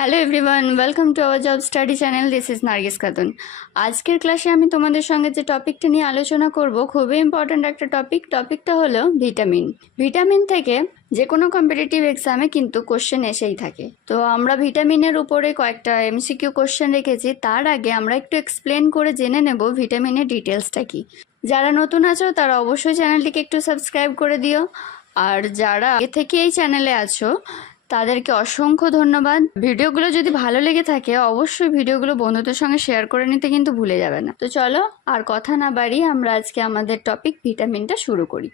Hello everyone, welcome to our job study channel. This is Nargis Khatun. আজকের ক্লাসে আমি তোমাদের সঙ্গে যে টপিকটা নিয়ে আলোচনা করব খুবই ইম্পর্ট্যান্ট একটা টপিকটা হলো ভিটামিন। ভিটামিন থেকে যে কোনো কম্পিটিটিভ এক্সামে কিন্তু কোশ্চেন এসেই থাকে। তো আমরা ভিটামিনের উপরে কয়েকটা এমসিকিউ কোশ্চেন রেখেছি। তার আগে আমরা একটু এক্সপ্লেন করে জেনে নেব ভিটামিনের ডিটেলসটা কি। যারা নতুন আছো তারা অবশ্যই চ্যানেলটিকে একটু সাবস্ক্রাইব করে দিও, আর যারা আগে থেকে এই চ্যানেলে আছো তাদেরকে অসংখ্য ধন্যবাদ। ভিডিওগুলো যদি ভালো লেগে থাকে অবশ্যই ভিডিওগুলো বন্ধুদের সঙ্গে শেয়ার করে নিতে কিন্তু ভুলে যাবে না। তো চলো আর কথা না বাড়িয়ে আমরা আজকে আমাদের টপিক ভিটামিনটা শুরু করি।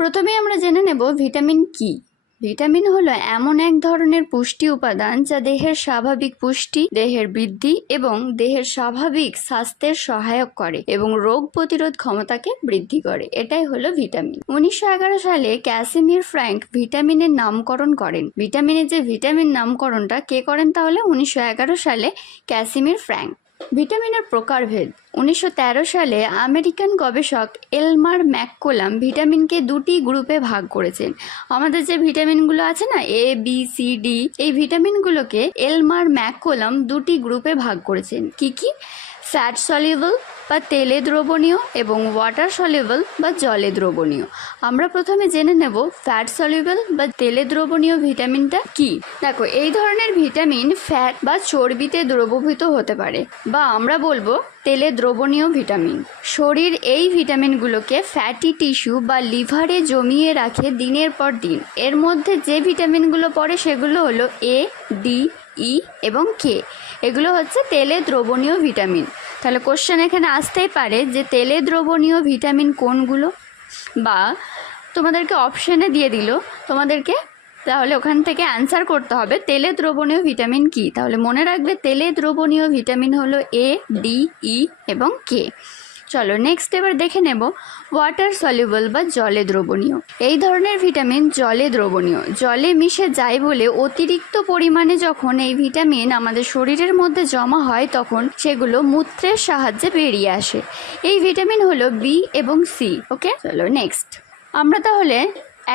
প্রথমে আমরা জেনে নেব ভিটামিন কি। ভিটামিন হলো এমন এক ধরনের পুষ্টি উপাদান যা দেহের স্বাভাবিক পুষ্টি, দেহের বৃদ্ধি এবং দেহের স্বাভাবিক স্বাস্থ্যের সহায়ক করে এবং রোগ প্রতিরোধ ক্ষমতাকে বৃদ্ধি করে। এটাই হলো ভিটামিন। 1911 সালে ক্যাসিমির ফ্র্যাঙ্ক ভিটামিনের নামকরণ করেন। ভিটামিনের যে ভিটামিন নামকরণটা কে করেন তাহলে? 1911 সালে ক্যাসিমির ফ্র্যাঙ্ক। ভিটামিনের প্রকারভেদ। 1913 সালে আমেরিকান গবেষক এলমার ম্যাককোলাম ভিটামিনকে দুটি গ্রুপে ভাগ করেছেন। আমাদের যে ভিটামিনগুলো আছে না, এ বি সি ডি, এই ভিটামিনগুলোকে এলমার ম্যাককোলাম দুটি গ্রুপে ভাগ করেছেন। কি কি? ফ্যাট সলিউবল বা তেলে দ্রবণীয় এবং ওয়াটার সলিউবল বা জলে দ্রবণীয়। আমরা প্রথমে জেনে নেব ফ্যাট সলিউবল বা তেলে দ্রবণীয় ভিটামিনটা কি। দেখো, এই ধরনের ভিটামিন ফ্যাট বা চর্বিতে দ্রবীভূত হতে পারে, বা আমরা বলবো তেলে দ্রবণীয় ভিটামিন। শরীর এই ভিটামিনগুলোকে ফ্যাটি টিস্যু বা লিভারে জমিয়ে রাখে দিনের পর দিন। এর মধ্যে যে ভিটামিনগুলো পড়ে সেগুলো হলো এ, ডি, ই এবং কে। এগুলো হচ্ছে তেলে দ্রবণীয় ভিটামিন। তাহলে কোশ্চেন এখানে আসতেই পারে যে তেলে দ্রবণীয় ভিটামিন কোনগুলো, বা তোমাদেরকে অপশানে দিয়ে দিল, তোমাদেরকে তাহলে ওখান থেকে অ্যান্সার করতে হবে তেলে দ্রবণীয় ভিটামিন কি। তাহলে মনে রাখবে তেলে দ্রবণীয় ভিটামিন হলো এ, ডি, ই এবং কে। চলো নেক্সট এবার দেখে নেব ওয়াটার সলিউবল বা জলে দ্রবণীয়। এই ধরনের ভিটামিন জলে দ্রবণীয়, জলে মিশে যায় বলে অতিরিক্ত পরিমাণে যখন এই ভিটামিন আমাদের শরীরের মধ্যে জমা হয় তখন সেগুলো মূত্রের সাহায্যে বেরিয়ে আসে। এই ভিটামিন হলো বি এবং সি। ওকে, চলো নেক্সট আমরা তাহলে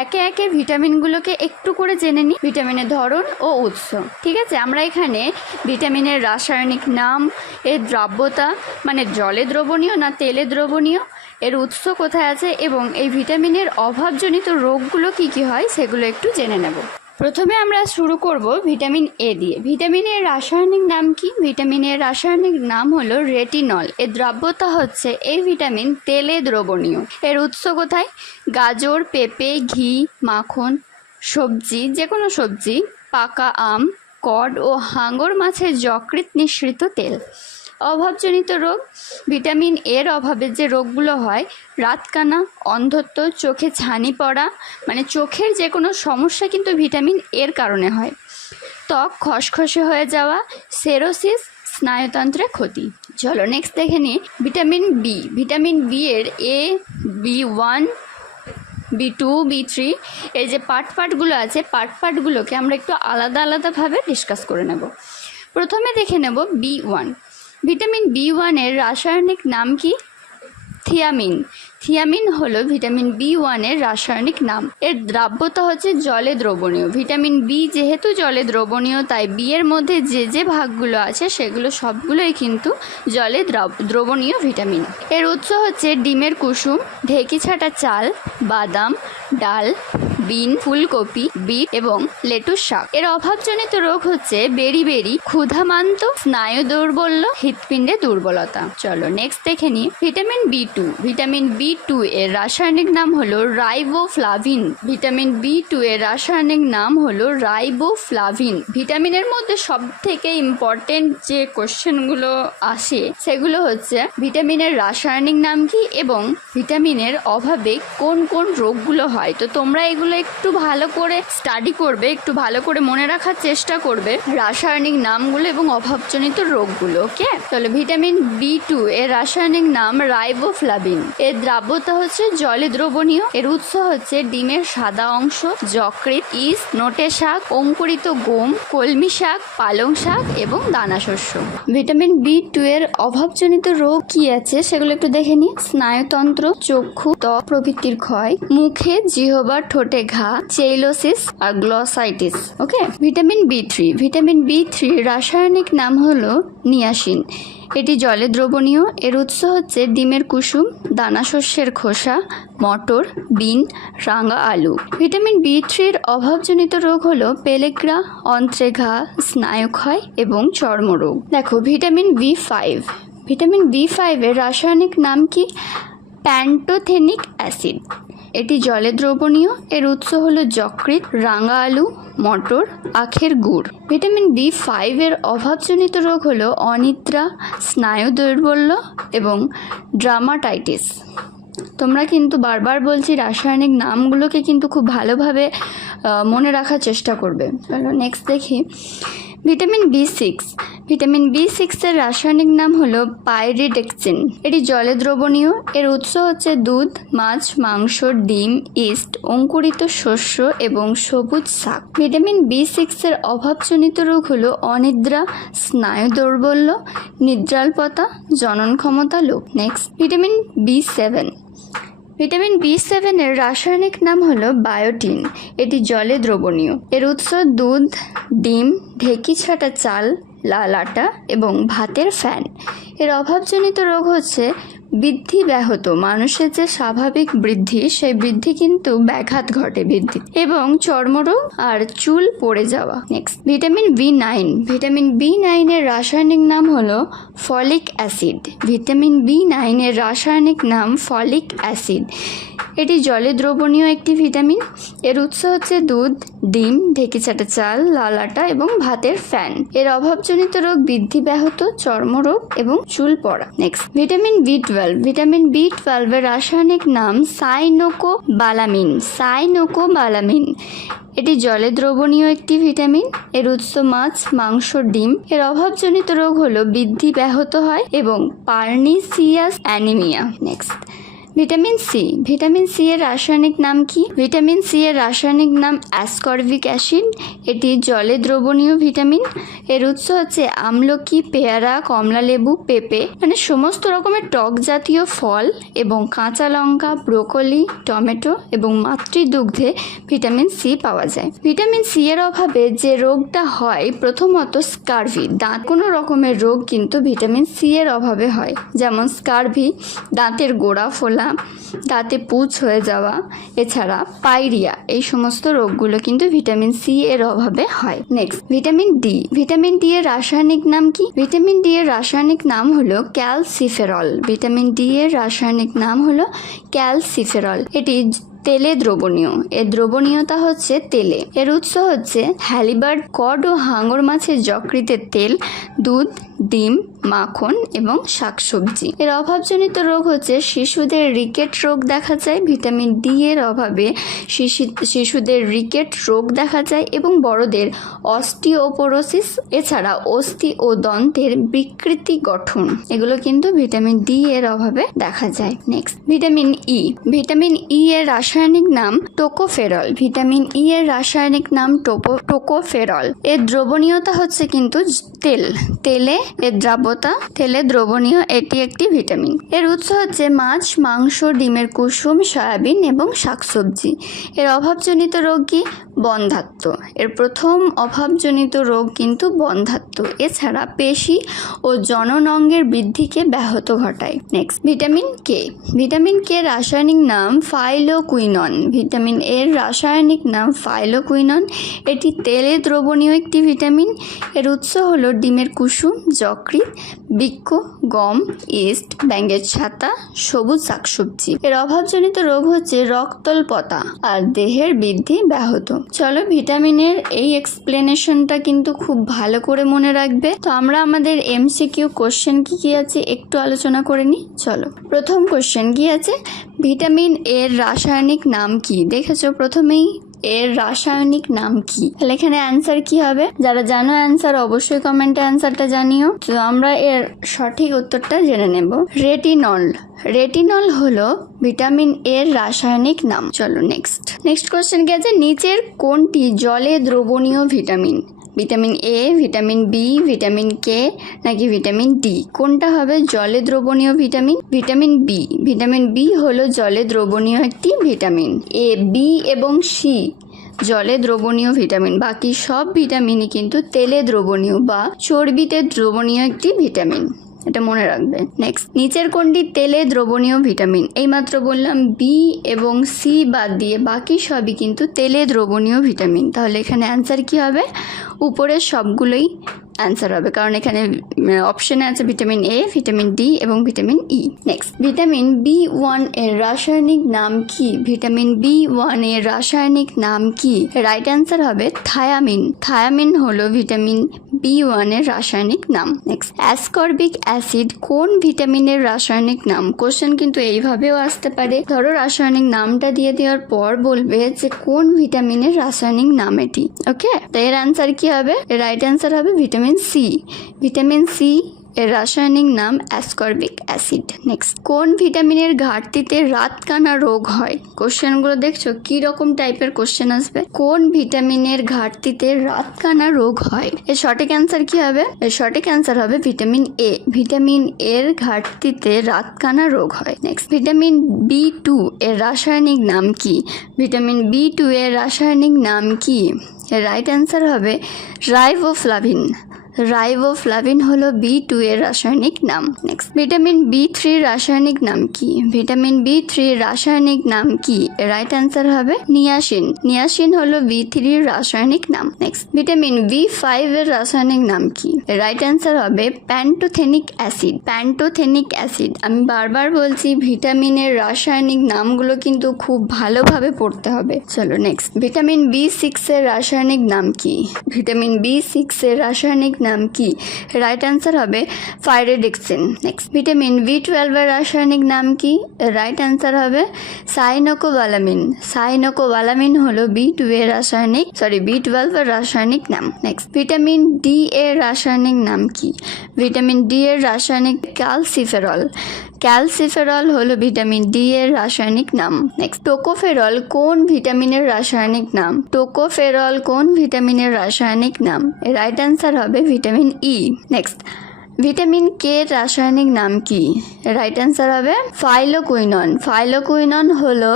একে একে ভিটামিনগুলোকে একটু করে জেনে নিই। ভিটামিনের ধরন ও উৎস। ঠিক আছে, আমরা এখানে ভিটামিনের রাসায়নিক নাম, এর দ্রাব্যতা মানে জলে দ্রবণীয় না তেলে দ্রবণীয়, এর উৎস কোথায় আছে এবং এই ভিটামিনের অভাবজনিত রোগগুলো কি কি হয় সেগুলো একটু জেনে নেব। প্রথমে আমরা শুরু করব ভিটামিন এ দিয়ে। ভিটামিনের রাসায়নিক নাম কি? ভিটামিনের রাসায়নিক নাম হলো রেটিনল। এর দ্রাব্যতা হচ্ছে এই ভিটামিন তেলে দ্রবণীয়। এর উৎস কোথায়? গাজর, পেঁপে, ঘি, মাখন, সবজি, যে কোনো সবজি, পাকা আম, কড ও হাঙর মাছের যকৃৎ নিঃসৃত তেল। অভাবজনিত রোগ। ভিটামিন এর অভাবে যে রোগগুলো হয়, রাতকানা, অন্ধত্ব, চোখে ছানি পড়া, মানে চোখের যে কোনো সমস্যা কিন্তু ভিটামিন এর কারণে হয়। ত্বক খসখসে হয়ে যাওয়া, সেরোসিস, স্নায়ুতন্ত্রে ক্ষতি। চলো নেক্সট দেখে নিই ভিটামিন বি। ভিটামিন বি এর এ, বি1, বি2, বি3 এই যে পার্টগুলো আছে, পার্টগুলোকে আমরা একটু আলাদাভাবে ডিসকাস করে নেব। প্রথমে দেখে নেব বি1। ভিটামিন বি1 এর রাসায়নিক নাম কি? থিয়ামিন। থিয়ামিন হলো ভিটামিন বি1 এর রাসায়নিক নাম। এর দ্রাব্যতা হচ্ছে জলে দ্রবণীয়। ভিটামিন বি যেহেতু জলে দ্রবণীয় তাই বি এর মধ্যে যে ভাগগুলো আছে সেগুলো সবগুলোই কিন্তু জলে দ্রবণীয় ভিটামিন। এর উৎস হচ্ছে ডিমের কুসুম, ঢেকি ছাটা চাল, বাদাম, ডাল, বিন, ফুলকপি, বিট এবং লেটুস শাক। এর অভাবজনিত রোগ হচ্ছে বেরি, ক্ষুধামান্ত, স্নায়ু দৌর্বল্য, হৃৎপিণ্ডে দুর্বলতা। চলো নেক্সট দেখে নিই ভিটামিন বি2। ভিটামিন বি2 এর রাসায়নিক নাম হলো রাইবোফ্লাভিন। ভিটামিন বি2 এর রাসায়নিক নাম হলো রাইবোফ্লাভিন। ভিটামিনের মধ্যে সব থেকে ইম্পর্টেন্ট যে কোশ্চেনগুলো আসে সেগুলো হচ্ছে ভিটামিনের রাসায়নিক নাম কি এবং ভিটামিনের অভাবে কোন কোন রোগগুলো হয়। তো তোমরা এগুলো একটু ভালো করে স্টাডি করবে, একটু ভালো করে মনে রাখার চেষ্টা করবে রাসায়নিক নামগুলো এবং অভাবজনিত রোগগুলো। ওকে, তাহলে ভিটামিন B2 এর রাসায়নিক নাম রাইবোফ্লাভিন। এর দ্রাব্যতা হচ্ছে জলে দ্রবণীয়। এর উৎস হচ্ছে ডিমের সাদা অংশ, যকৃৎ, ইস্ট, নোটে শাক, অঙ্কুরিত গম, কলমি শাক, পালং শাক এবং দানাশস্য। ভিটামিন B2 এর অভাবজনিত রোগ কি আছে সেগুলো একটু দেখে নিই। স্নায়ুতন্ত্র, চক্ষু, ত্বক প্রভৃতির ক্ষয়, মুখে, জিহ্বা, ঠোঁটে ঘা, চেইলোসিস আর গ্লসাইটিস। ওকে, ভিটামিন B3। ভিটামিন B3 রাসায়নিক নাম হলো নিয়াসিন। এটি জলে দ্রবণীয়। এর উৎস হচ্ছে ডিমের কুসুম, দানাশস্যের খোসা, মটর, বিন, রাঙা আলু। ভিটামিন B3 এর অভাবজনিত রোগ হলো পেলেগ্রা, অন্ত্রে ঘা, স্নায়ুক্ষয় এবং চর্মরোগ। দেখো ভিটামিন B5। ভিটামিন B5 এর রাসায়নিক নাম কি? Pantothenic acid. এটি জলে দ্রবণীয়। এর উৎস হলো যকৃৎ, রাঙা আলু, মটর, আখের গুড়। ভিটামিন B5 এর অভাবজনিত রোগ হলো অনিদ্রা, স্নায়ু দৌর্বল্য এবং ড্রামাটাইটিস। তোমরা কিন্তু বারবার বলছি রাসায়নিক নামগুলোকে কিন্তু খুব ভালোভাবে মনে রাখার চেষ্টা করবে। চলো নেক্সট দেখি ভিটামিন B6। ভিটামিন B6 এর রাসায়নিক নাম হলো পাইরিডেক্সিন। এটি জলে দ্রবণীয়। এর উৎস হচ্ছে দুধ, মাছ, মাংস, ডিম, ইস্ট, অঙ্কুরিত শস্য এবং সবুজ শাক। ভিটামিন B6 এর অভাবজনিত রোগ হলো অনিদ্রা, স্নায়ু দৌর্বল্য, নিদ্রালপতা, জনন ক্ষমতা লোপ। Next vitamin B7। Vitamin B7 এর রাসায়নিক নাম হলো বায়োটিন। এটি জলে দ্রবণীয়। এর উৎস দুধ, ডিম, ঢেঁকি ছাটা চাল, লাল আটা এবং ভাতের ফ্যান। এর অভাবজনিত রোগ হচ্ছে বৃদ্ধি ব্যাহত। মানুষের যে স্বাভাবিক বৃদ্ধি, সেই বৃদ্ধি কিন্তু ব্যাঘাত ঘটে বৃদ্ধি এবং চর্মরোগ আর চুল পড়ে যাওয়া। Next vitamin B9। Vitamin B9 এর রাসায়নিক নাম হলো ফলিক অ্যাসিড। ভিটামিন B9 এর রাসায়নিক নাম ফলিক অ্যাসিড। এটি জলে দ্রবণীয় একটি ভিটামিন। এর উৎস হচ্ছে দুধ, ডিম, ঢেঁকি ছাটা চাল, লাল আটা এবং ভাতের ফ্যান। এর অভাবজনিত রোগ বৃদ্ধি ব্যাহত, চর্মরোগ এবং চুল পড়া। Next vitamin B12। Vitamin B12 এর রাসায়নিক নাম সাইনোকোবালামিন। সাইনোকোবালামিন। এটি জলে দ্রবণীয় একটি ভিটামিন। এর উৎস মাছ, মাংস, ডিম। এর অভাবজনিত রোগ হলো বৃদ্ধি ব্যাহত হয় এবং pernicious anaemia. Next vitamin C. Vitamin C এর রাসায়নিক নাম কি? ভিটামিন সি এর রাসায়নিক নাম অ্যাসকর্বিক অ্যাসিড। এটি জলে দ্রবণীয় ভিটামিন। এর উৎস হচ্ছে আমলকি, পেয়ারা, কমলা লেবু, পেঁপে, মানে সমস্ত রকমের টক জাতীয় ফল এবং কাঁচা লঙ্কা, ব্রোকলি, টমেটো এবং মাতৃদুগ্ধে ভিটামিন সি পাওয়া যায়। ভিটামিন সি এর অভাবে যে রোগটা হয়, প্রথমত স্কারভি, দাঁত কোনো রকমের রোগ কিন্তু ভিটামিন সি এর অভাবে হয়, যেমন স্কারভি, দাঁতের গোড়া ফোলা, দাঁতে পুঁজ হয়ে যাওয়া, এছাড়া পাইরিয়া। এই সমস্ত রোগগুলো কিন্তু ভিটামিন সি এর অভাবে হয়। Next vitamin D. Vitamin D এর রাসায়নিক নাম কি? ভিটামিন ডি এর রাসায়নিক নাম হলো ক্যালসিফেরল। ভিটামিন ডি এর রাসায়নিক নাম হলো ক্যালসিফেরল। এটি তেলে দ্রবণীয়। এর দ্রবণীয়তা হচ্ছে তেলে। এর উৎস হচ্ছে হ্যালিবার্ড, কড ও হাঙর মাছের যকৃতের তেল, দুধ, ডিম, মাখন এবং শাকসবজি। এর অভাবজনিত রোগ হচ্ছে শিশুদের রিকেট রোগ দেখা যায়। ভিটামিন ডি এর অভাবে শিশুদের রিকেট রোগ দেখা যায় এবং বড়দের অস্টিওপোরোসিস, এছাড়া অস্থি ও দন্তের বিকৃতি গঠন, এগুলো কিন্তু ভিটামিন ডি এর অভাবে দেখা যায়। Next vitamin E. Vitamin E এর রাসায়নিক নাম টোকোফেরল। ভিটামিন ই এর রাসায়নিক নাম টোকোফেরল। এর দ্রবণীয়তা হচ্ছে কিন্তু তেল, তেলে এর দ্রাব্যতা, তেলে দ্রবণীয়। এটি একটি ভিটামিন। এর উৎস হচ্ছে মাছ, মাংস, ডিমের কুসুম, সয়াবিন এবং শাকসবজি। এর অভাবজনিত রোগ কি? বন্ধ্যাত্ব। এর প্রথম অভাবজনিত রোগ কিন্তু বন্ধ্যাত্ব। এছাড়া পেশি ও জনন অঙ্গের বৃদ্ধিকে ব্যাহত ঘটায়। Next vitamin K. Vitamin K রাসায়নিক নাম ফাইলোকুইনন। ভিটামিন এর রাসায়নিক নাম ফাইলোকুইনন। এটি তেলে দ্রবণীয় একটি ভিটামিন। এর উৎস হলো ডিমের কুসুম, যকৃৎ, বৃক্ক, গম, ইস্ট, ব্যাঙের ছাতা, সবুজ শাকসবজি। এর অভাবজনিত রোগ হচ্ছে রক্তল্পতা আর দেহের বৃদ্ধি ব্যাহত। চলো ভিটামিনের এই এক্সপ্লেনেশনটা কিন্তু খুব ভালো করে মনে রাখবে। তো আমরা আমাদের এমসিকিউ কোশ্চেন কি আছে একটু আলোচনা করে নিই। চলো প্রথম কোশ্চেন কি আছে? ভিটামিন এর রাসায়নিক নাম কি? দেখেছো প্রথমেই এর রাসায়নিক নাম কি? তাহলে এখানে অ্যান্সার কি হবে? যারা জানো অ্যান্সার অবশ্যই কমেন্টে অ্যান্সারটা জানিও। তো আমরা এর সঠিক উত্তরটা জেনে নেব। রেটিনল। রেটিনল হলো ভিটামিন এর রাসায়নিক নাম। চলো নেক্সট কোশ্চেন কি আছে, নিচের কোনটি জলে দ্রবণীয় vitamin? Vitamin A, vitamin B, vitamin K নাকি ভিটামিন ডি? কোনটা হবে জলে দ্রবণীয় vitamin? Vitamin B. Vitamin B হলো জলে দ্রবণীয় একটি ভিটামিন। এ, বি এবং সি জলে দ্রবণীয় ভিটামিন, বাকি সব ভিটামিনই কিন্তু তেলে দ্রবণীয় বা চর্বিতে দ্রবণীয় একটি ভিটামিন, এটা মনে রাখবে। নেক্সট, নিচের কোনটি তেলে দ্রবণীয় ভিটামিন? এইমাত্র বললাম বি এবং সি বাদ দিয়ে বাকি সবই কিন্তু তেলে দ্রবণীয় ভিটামিন। তাহলে এখানে অ্যান্সার কি হবে? উপরের সবগুলোই অ্যান্সার হবে, কারণ এখানে অপশনে আছে ভিটামিন এ, ভিটামিন ডি এবং vitamin E. Next, vitamin B one এর রাসায়নিক নাম কি? ভিটামিন বি1 এর রাসায়নিক নাম কি? রাইট অ্যান্সার হবে থায়ামিন। থায়ামিন হলো ভিটামিন বি1 এর রাসায়নিক নাম। নেক্সট, অ্যাসকর্বিক অ্যাসিড কোন ভিটামিনের রাসায়নিক নাম? কোশ্চেন কিন্তু এইভাবেও আসতে পারে, ধরো রাসায়নিক নামটা দিয়ে দেওয়ার পর বলবে যে কোন ভিটামিনের রাসায়নিক নাম এটি। ওকে, তো এর অ্যান্সার কি হবে? রাইট অ্যান্সার হবে ভিটামিন সি। ভিটামিন সি এর রাসায়নিক নাম অ্যাসকর্বিক অ্যাসিড। নেক্সট, কোন ভিটামিনের ঘাটতিতে রাতকানা রোগ হয়? কোশ্চেনগুলো দেখছো কি রকম টাইপের কোশ্চেন আসবে। কোন ভিটামিনের ঘাটতিতে রাতকানা রোগ হয়? এর সঠিক অ্যান্সার কি হবে? এর সঠিক অ্যান্সার হবে ভিটামিন এ। ভিটামিন এর ঘাটতিতে রাতকানা রোগ হয়। নেক্সট, ভিটামিন বি2 এর রাসায়নিক নাম কি? ভিটামিন বি2 এর রাসায়নিক নাম কি? রাইট অ্যান্সার হবে রাইবোফ্লাভিন। রাইবোফ্লাভিন হলো বি2 এর রাসায়নিক নাম। নেক্সট, ভিটামিন বি3 রাসায়নিক নাম কি? ভিটামিন বি3 রাসায়নিক নাম কি? রাইট অ্যান্সার হবে নিয়াসিন। নিয়াসিন হলো বি3 রাসায়নিক নাম। নেক্সট, ভিটামিন বি5 এর রাসায়নিক নাম কি? রাইট অ্যান্সার হবে প্যান্টোথেনিক অ্যাসিড। Pantothenic acid. আমি বারবার বলছি ভিটামিনের রাসায়নিক নামগুলো কিন্তু খুব ভালোভাবে পড়তে হবে। চলো নেক্সট, ভিটামিন বি6 এর রাসায়নিক নাম কি? ভিটামিন বি6 এর রাসায়নিক নাম কি? রাইট অ্যান্সার হবে ফাইরেডেক্সিন। নেক্সট, ভিটামিন বি12 এর রাসায়নিক নাম কি? রাইট অ্যান্সার হবে সাইনোকোবালামিন। সাইনোকোবালামিন হলো বি12 এর রাসায়নিক নাম। নেক্সট, ভিটামিন ডি এর রাসায়নিক নাম কি? ভিটামিন ডি এর রাসায়নিক ক্যালসিফেরল। ক্যালসিফেরল হলো ভিটামিন ডি এর রাসায়নিক নাম। নেক্সট, টোকোফেরল কোন ভিটামিনের রাসায়নিক নাম? টোকোফেরল কোন ভিটামিনের রাসায়নিক নাম? রাইট অ্যান্সার হবে vitamin E. Next, vitamin K এর রাসায়নিক নাম কি? রাইট অ্যান্সার হবে ফাইলোকুইনন। ফাইলোকুইনন হলো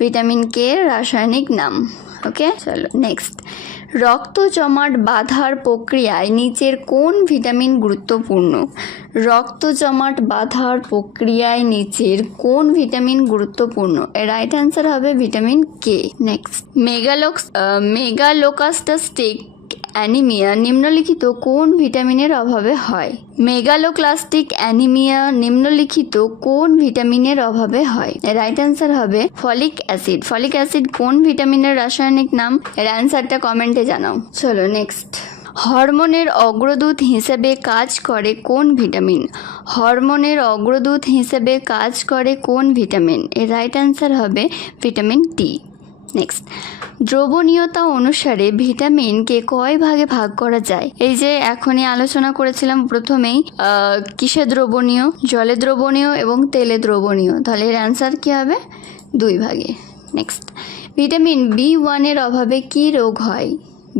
ভিটামিন কে এর রাসায়নিক নাম। ওকে, চলো নেক্সট, রক্ত জমাট বাঁধার প্রক্রিয়ায় নিচের কোন ভিটামিন গুরুত্বপূর্ণ? রক্ত জমাট বাঁধার প্রক্রিয়ায় নিচের কোন ভিটামিন গুরুত্বপূর্ণ? রাইট অ্যান্সার হবে ভিটামিন কে। নেক্সট, মেগালোকাস্টাস্টিক অ্যানিমিয়া নিম্নলিখিত কোন ভিটামিনের অভাবে হয়? মেগালোক্লাস্টিক অ্যানিমিয়া নিম্নলিখিত কোন ভিটামিনের অভাবে হয়? রাইট অ্যান্সার হবে ফলিক অ্যাসিড। ফলিক অ্যাসিড কোন ভিটামিনের রাসায়নিক নাম? এর অ্যান্সারটা কমেন্টে জানাও। চলো নেক্সট, হরমোনের অগ্রদূত হিসেবে কাজ করে কোন ভিটামিন? হরমোনের অগ্রদূত হিসেবে কাজ করে কোন ভিটামিন? এর রাইট অ্যান্সার হবে ভিটামিন ডি। নেক্সট, দ্রবণীয়তা অনুসারে ভিটামিনকে কয় ভাগে ভাগ করা যায়? এই যে এখনই আলোচনা করেছিলাম প্রথমেই, কিসে দ্রবণীয়? জলে দ্রবণীয় এবং তেলে দ্রবণীয়। তাহলে এর অ্যান্সার কি হবে? 2 ভাগে। নেক্সট, ভিটামিন বি1 এর অভাবে কি রোগ হয়?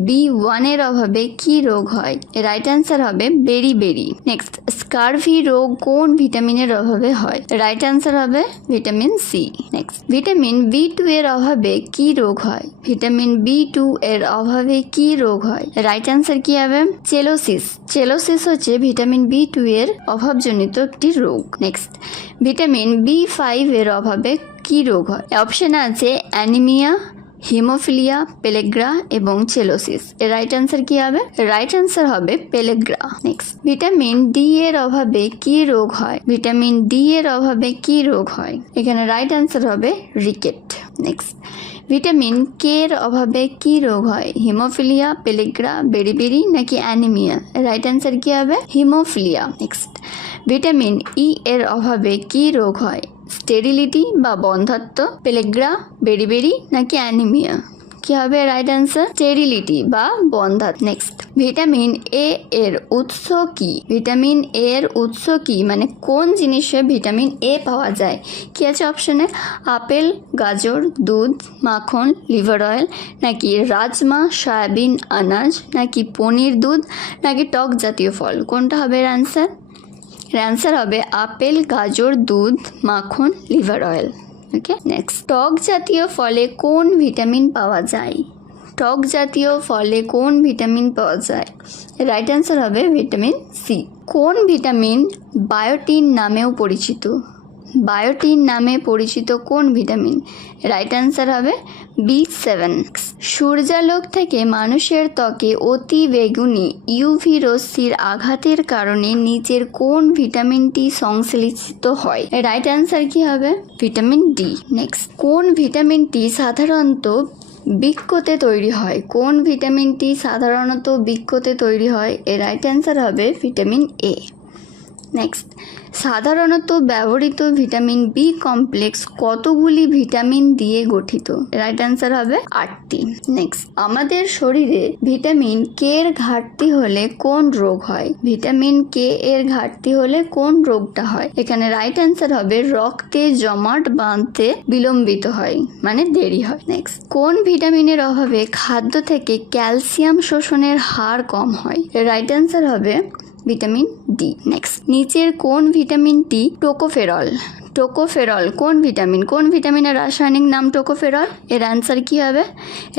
বি1 এর অভাবে কি রোগ হয়? রাইট অ্যান্সার হবে বেরি। নেক্সট, স্কারভি রোগ কোন ভিটামিনের অভাবে হয়? রাইট অ্যান্সার হবে vitamin C. Next, vitamin B2 এর অভাবে কি রোগ হয়? ভিটামিন বি2 এর অভাবে কি রোগ হয়? রাইট অ্যান্সার কি হবে? চেলোসিস। চেলোসিস হচ্ছে ভিটামিন বি2 এর অভাবজনিত একটি রোগ। নেক্সট, ভিটামিন বি5 এর অভাবে কি রোগ হয়? অপশন আছে অ্যানিমিয়া, হিমোফিলিয়া, পেলেগ্রা এবং চেলোসিস। এর রাইট অ্যান্সার কি হবে? রাইট অ্যান্সার হবে পেলেগ্রা। নেক্সট, ভিটামিন ডি এর অভাবে কি রোগ হয়? ভিটামিন ডি এর অভাবে কি রোগ হয়? এখানে রাইট অ্যান্সার হবে রিকেট। নেক্সট, ভিটামিন কে এর অভাবে কি রোগ হয়? হিমোফিলিয়া, পেলেগ্রা, বেরিবেরি নাকি অ্যানিমিয়া? রাইট অ্যান্সার কি হবে? হিমোফিলিয়া। নেক্সট, ভিটামিন ই এর অভাবে কি রোগ হয়? স্টেরিলিটি বা বন্ধ্যাত্ব, পেলেগ্রা, বেরিবেরি নাকি অ্যানিমিয়া? কি হবে রাইট অ্যান্সার? স্টেরিলিটি বা বন্ধ্যাত্ব। নেক্সট, ভিটামিন এ এর উৎস কি? ভিটামিন এ এর উৎস কি, মানে কোন জিনিসে ভিটামিন এ পাওয়া যায়? কি আছে অপশনে? আপেল, গাজর, দুধ, মাখন, লিভার অয়েল, নাকি রাজমা, সয়াবিন, আনাজ, নাকি পনির, দুধ, নাকি টক জাতীয় ফল? কোনটা হবে এর অ্যান্সার? এর অ্যান্সার হবে আপেল, গাজর, দুধ, মাখন, লিভার অয়েল। ওকে, নেক্সট, টক জাতীয় ফলে কোন ভিটামিন পাওয়া যায়? টক জাতীয় ফলে কোন ভিটামিন পাওয়া যায়? রাইট অ্যান্সার হবে ভিটামিন সি। কোন ভিটামিন বায়োটিন নামেও পরিচিত? বায়োটিন নামে পরিচিত কোন ভিটামিন? রাইট অ্যান্সার হবে B7। সূর্যালোক থেকে মানুষের ত্বকে অতি বেগুনি ইউভি রশ্মির আঘাতের কারণে নিচের কোন ভিটামিনটি সংশ্লেষিত হয়? রাইট অ্যান্সার কি হবে? Vitamin D. নেক্সট, কোন ভিটামিনটি সাধারণত বৃক্কতে তৈরি হয়? কোন ভিটামিনটি সাধারণত বৃক্কতে তৈরি হয়? এর রাইট অ্যান্সার হবে ভিটামিন এ। নেক্সট, সাধারণত ব্যবহৃত ভিটামিন বি কমপ্লেক্স কতগুলি ভিটামিন দিয়ে গঠিত? রাইট অ্যান্সার হবে 8টি। নেক্সট, আমাদের শরীরে ভিটামিন কে এর ঘাটতি হলে কোন রোগ হয়? ভিটামিন কে এর ঘাটতি হলে কোন রোগটা হয়? এখানে রাইট অ্যান্সার হবে রক্তে জমাট বাঁধতে বিলম্বিত হয়, মানে দেরি হয়। নেক্সট, কোন ভিটামিনের অভাবে খাদ্য থেকে ক্যালসিয়াম শোষণের হার কম হয়? রাইট অ্যান্সার হবে ভিটামিন ডি। নেক্সট, নিচের কোন ভিটামিনটি টোকোফেরল? টোকোফেরল কোন ভিটামিন? কোন ভিটামিনের রাসায়নিক নাম টোকোফেরল? এর অ্যান্সার কি হবে?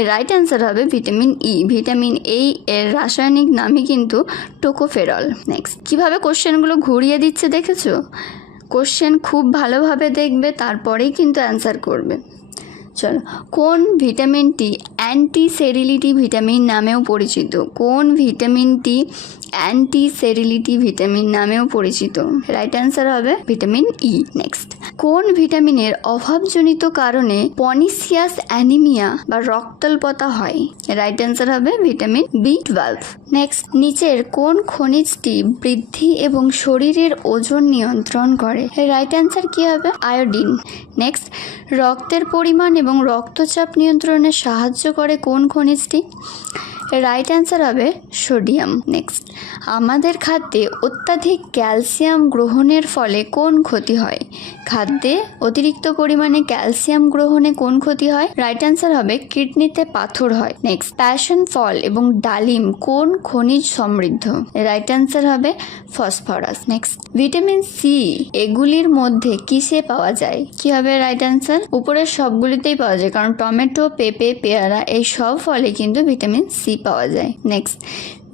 রাইট অ্যান্সার হবে ভিটামিন ই। ভিটামিন এই এর রাসায়নিক নামই কিন্তু টোকোফেরল। নেক্সট, কিভাবে কোশ্চেনগুলো ঘুরিয়ে দিচ্ছে দেখেছো? কোশ্চেন খুব ভালোভাবে দেখবে, তারপরেই কিন্তু অ্যান্সার করবে। চলো, কোন ভিটামিনটি অ্যান্টিসেরিলিটি ভিটামিন নামেও পরিচিত? কোন ভিটামিনটি অ্যান্টিসেরিলিটি ভিটামিন নামেও পরিচিত? রাইট অ্যান্সার হবে ভিটামিন ই। নেক্সট, কোন ভিটামিনের অভাবজনিত কারণে পনিসিয়াস অ্যানিমিয়া বা রক্তাল্পতা হয়? রাইট অ্যান্সার হবে ভিটামিন B12। নেক্সট, নিচের কোন খনিজটি বৃদ্ধি এবং শরীরের ওজন নিয়ন্ত্রণ করে? রাইট অ্যান্সার কি হবে? আয়োডিন। নেক্সট, রক্তের পরিমাণ এবং রক্তচাপ নিয়ন্ত্রণে সাহায্য করে কোন খনিজটি? রাইট অ্যান্সার হবে সোডিয়াম। নেক্সট, আমাদের খাদ্যে অত্যাধিক ক্যালসিয়াম গ্রহণের ফলে কোন ক্ষতি হয়? খাদ্যে অতিরিক্ত পরিমাণে ক্যালসিয়াম গ্রহণে কোন ক্ষতি হয়? রাইট অ্যান্সার হবে কিডনিতে পাথর হয়। নেক্সট, প্যাশন ফল এবং ডালিম কোন খনিজ সমৃদ্ধ? রাইট অ্যান্সার হবে ফসফরাস। নেক্সট, ভিটামিন সি এগুলির মধ্যে কিসে পাওয়া যায়? কি হবে রাইট অ্যান্সার? উপরের সবগুলিতেই পাওয়া যায়, কারণ টমেটো, পেঁপে, পেয়ারা এই সব ফলে কিন্তু ভিটামিন সি পাওয়া যায়। নেক্সট,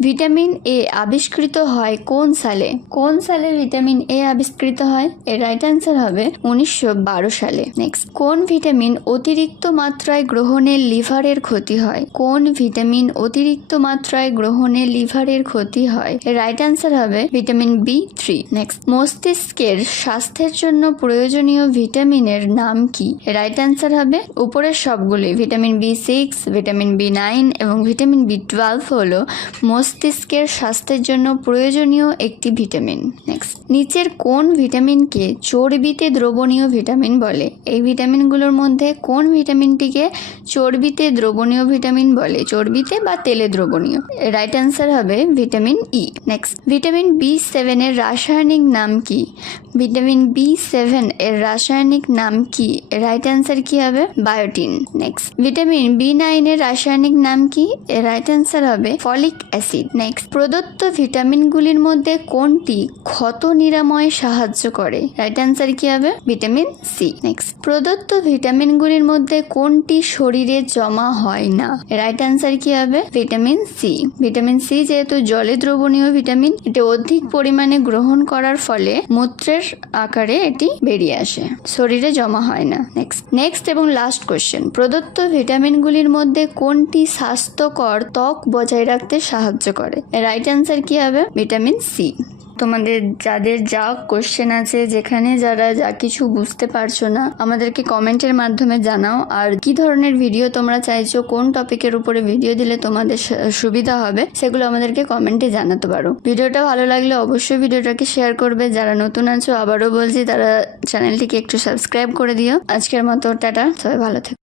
ভিটামিন এ আবিষ্কৃত হয় কোন সালে? কোন সালে ভিটামিন এ আবিষ্কৃত হয়? এর রাইট অ্যান্সার হবে 1912 সালে। নেক্সট, কোন ভিটামিন অতিরিক্ত মাত্রায় গ্রহণে লিভারের ক্ষতি হয়? কোন ভিটামিন অতিরিক্ত মাত্রায় গ্রহণে লিভারের ক্ষতি হয়? এর রাইট অ্যান্সার হবে ভিটামিন B3। নেক্সট, মস্তিষ্কের স্বাস্থ্যের জন্য প্রয়োজনীয় ভিটামিনের নাম কি? রাইট অ্যান্সার হবে উপরের সবগুলি। ভিটামিন B6, ভিটামিন B9 এবং ভিটামিন B12 হলো মস্তিষ্কের স্বাস্থ্যের জন্য প্রয়োজনীয় একটি ভিটামিন। নেক্সট, নিচের কোন ভিটামিনকে চর্বিতে দ্রবণীয় ভিটামিন বলে? এই ভিটামিনগুলোর মধ্যে কোন ভিটামিনটিকে চর্বিতে দ্রবণীয় ভিটামিন বলে? চর্বিতে বা তেলে দ্রবণীয়। রাইট অ্যান্সার হবে vitamin E. Next, vitamin B7 এর রাসায়নিক নাম কি? ভিটামিন B7 এর রাসায়নিক নাম কি? রাইট অ্যান্সার কি হবে? বায়োটিন। নেক্সট, ভিটামিন B9 এর রাসায়নিক নাম কি? রাইট অ্যান্সার হবে ফলিক অ্যাসিড। নেক্সট, প্রদত্ত ভিটামিনগুলির মধ্যে কোনটি ক্ষত নিরাময়ে সাহায্য করে? রাইট অ্যান্সার কি হবে? Vitamin C. নেক্সট, প্রদত্ত ভিটামিনগুলির মধ্যে কোনটি শরীরে জমা হয় না? রাইট অ্যান্সার কি হবে? Vitamin C. ভিটামিন সি যেহেতু জলে দ্রবণীয় ভিটামিন, এটি অধিক পরিমাণে গ্রহণ করার ফলে মূত্রের আকারে এটি বেরিয়ে আসে, শরীরে জমা হয় না। নেক্সট এবং লাস্ট কোশ্চেন, প্রদত্ত ভিটামিনগুলির মধ্যে কোনটি স্বাস্থ্যকর ত্বক বজায় রাখতে সাহায্য করে? রাইট অ্যান্সার কি হবে? Vitamin C. তোমাদের যাদের যা কোশ্চেন আছে, যেখানে যারা যা কিছু বুঝতে পারছো না, আমাদেরকে কমেন্টের মাধ্যমে জানাও। আর কি ধরনের ভিডিও তোমরা চাইছো, কোন টপিকের উপরে ভিডিও দিলে তোমাদের সুবিধা হবে, সেগুলো আমাদেরকে কমেন্টে জানাতে পারো। ভিডিওটা ভালো লাগলে অবশ্যই ভিডিওটাকে শেয়ার করবে। যারা নতুন আছো, আবারও বলছি, তারা চ্যানেলটিকে একটু সাবস্ক্রাইব করে দিও। আজকের মতো টাটা, সবাই ভালো থেকো।